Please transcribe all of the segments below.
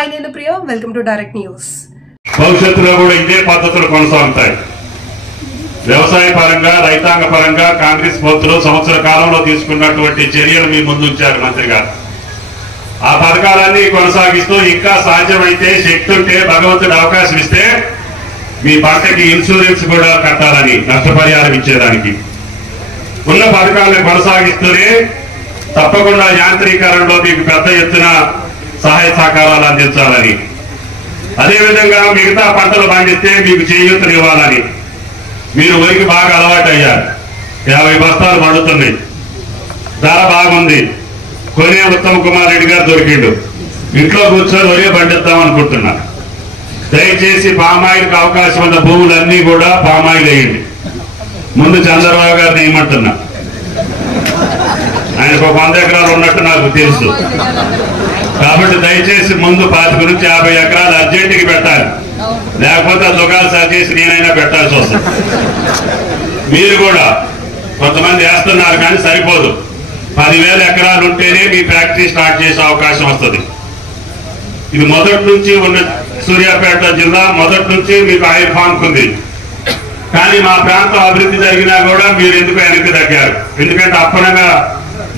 Hi నేను Priya welcome to direct news భవిష్యత్తులో కూడా ఇదే పద్ధతులు కొనసాగుతాయి. వ్యవసాయ పరంగా రైతాంగ పరంగా కాంగ్రెస్ ప్రభుత్వం సంవత్సర కాలంలో తీసుకున్నటువంటి చర్యలు మీ ముందు ఉంచారు మంత్రి గారు. ఆ పథకాలన్నీ కొనసాగిస్తూ ఇంకా సాధ్యమైతే శక్తి ఉంటే భగవంతుడు అవకాశం ఇస్తే మీ పంటకి ఇన్సూరెన్స్ కూడా కట్టాలని నష్టపరిహారం ఇచ్చేదానికి. ఉన్న పథకాలను కొనసాగిస్తూనే తప్పకుండా యాంత్రీకరణలో మీకు పెద్ద ఎత్తున సహాయ సహకారాలు అందించాలని. అదేవిధంగా మిగతా పంటలు పండిస్తే మీకు చేయూతలు ఇవ్వాలని మీరు వరికి బాగా అలవాటు అయ్యారు యాభై బస్తాలు పండుతున్నాయి. ధర బాగుంది. కొనే ఉత్తమ్ కుమార్ రెడ్డి గారు దొరికిండు. ఇంట్లో కూర్చొని వరే పండిద్దాం అనుకుంటున్నా. దయచేసి పామాయిల్కి అవకాశం ఉన్న భూములన్నీ కూడా పామాయిల్ వేయండి. ముందు చంద్రబాబు గారు ఏమంటున్నా? ఆయనకు ఒక వంద ఎకరాలు ఉన్నట్టు నాకు తెలుసు. కాబట్టి దయచేసి ముందు పాతిక నుంచి యాభై ఎకరాలు అర్జెంటుకి పెట్టాలి. లేకపోతే దుకాలు సరిచేసి నేనైనా పెట్టాల్సి వస్తుంది. మీరు కూడా కొంతమంది వేస్తున్నారు కానీ సరిపోదు. పదివేల ఎకరాలు ఉంటేనే మీ ఫ్యాక్టరీ స్టార్ట్ చేసే అవకాశం వస్తుంది. ఇది మొదటి నుంచి ఉన్న సూర్యాపేట జిల్లా మొదటి నుంచి మీకు ఆయిల్ ఫార్మ్ ఉంది. కానీ మా ప్రాంతం అభివృద్ధి జరిగినా కూడా మీరు ఎందుకు వెనక్కి తగ్గారు? ఎందుకంటే అప్పనగా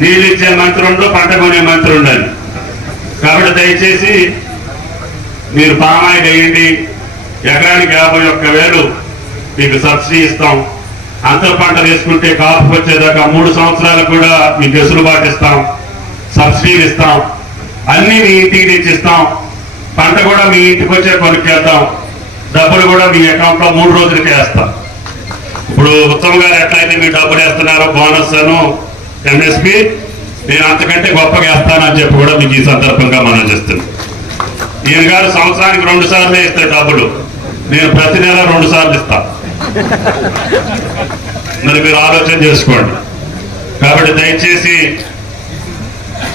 నీళ్ళు ఇచ్చే మంత్రి ఉండదు పంట కొనే మంత్రి ఉండాలి కాబట్టి దయచేసి మీరు పామాయిల్ వేయండి. ఎకరానికి యాభై ఒక్క వేలు మీకు సబ్సిడీ ఇస్తాం. అంతర పంట వేసుకుంటే కాపు వచ్చేదాకా మూడు సంవత్సరాలు కూడా మీకు వెసులుబాటు ఇస్తాం. సబ్సిడీలు ఇస్తాం. అన్ని మీ ఇంటికి నుంచి ఇస్తాం పంట కూడా మీ ఇంటికి వచ్చే కొనుక్కేద్దాం. డబ్బులు కూడా మీ అకౌంట్లో మూడు రోజులకే వేస్తాం. ఇప్పుడు ఉత్తమ్ గారు ఎట్లయితే మీరు డబ్బులు వేస్తున్నారో బోనస్ అను ఎంఎస్పి నేను అంతకంటే గొప్పగా వేస్తానని చెప్పి కూడా మీకు ఈ సందర్భంగా మనం చేస్తుంది ఈయన గారు సంవత్సరానికి రెండు సార్లు ఇస్తే డబ్బులు. నేను ప్రతి నెల రెండు సార్లు ఇస్తా. మరి మీరు ఆలోచన చేసుకోండి. కాబట్టి దయచేసి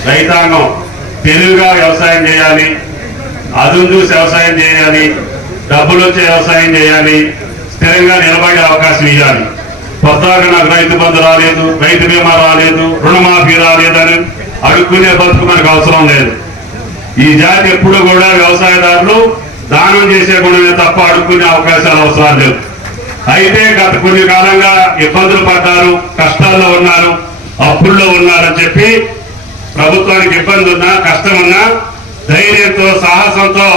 రైతాంగం తెలివిగా వ్యవసాయం చేయాలి అదును చూసి వ్యవసాయం చేయాలి డబ్బులు వచ్చే వ్యవసాయం చేయాలి స్థిరంగా నిలబడే అవకాశం ఇవ్వాలి కొత్తగా నాకు రైతు బంధు రాలేదు రైతు బీమా రాలేదు రుణమాఫీ రాలేదని అడుక్కునే బతుకు మనకు అవసరం లేదు. ఈ జాతి ఎప్పుడు కూడా వ్యవసాయదారులు దానం చేసే గుణమే తప్ప అడుక్కునే అవకాశాలు అవసరం లేదు. అయితే గత కొన్ని కాలంగా ఇబ్బందులు పడ్డారు కష్టాల్లో ఉన్నారు అప్పుల్లో ఉన్నారని చెప్పి ప్రభుత్వానికి ఇబ్బంది ఉన్నా కష్టం ఉన్నా ధైర్యంతో సాహసంతో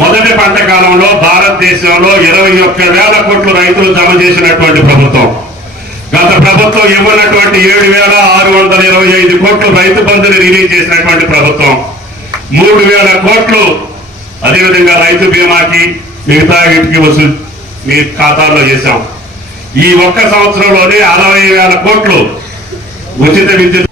మొదటి పంట కాలంలో భారతదేశంలో ఇరవై ఒక్క వేల కోట్లు రైతులు జమ చేసినటువంటి ప్రభుత్వం. గత ప్రభుత్వం ఇవ్వనటువంటి ఏడు వేల ఆరు వందల ఇరవై ఐదు కోట్లు రైతు బంధుని రిలీజ్ చేసినటువంటి ప్రభుత్వం. మూడు వేల కోట్లు అదేవిధంగా రైతు బీమాకి మిగతా వీటికి వసూలు మీ ఖాతాల్లో చేశాం. ఈ ఒక్క సంవత్సరంలోనే అరవై వేల కోట్లు ఉచిత విద్యుత్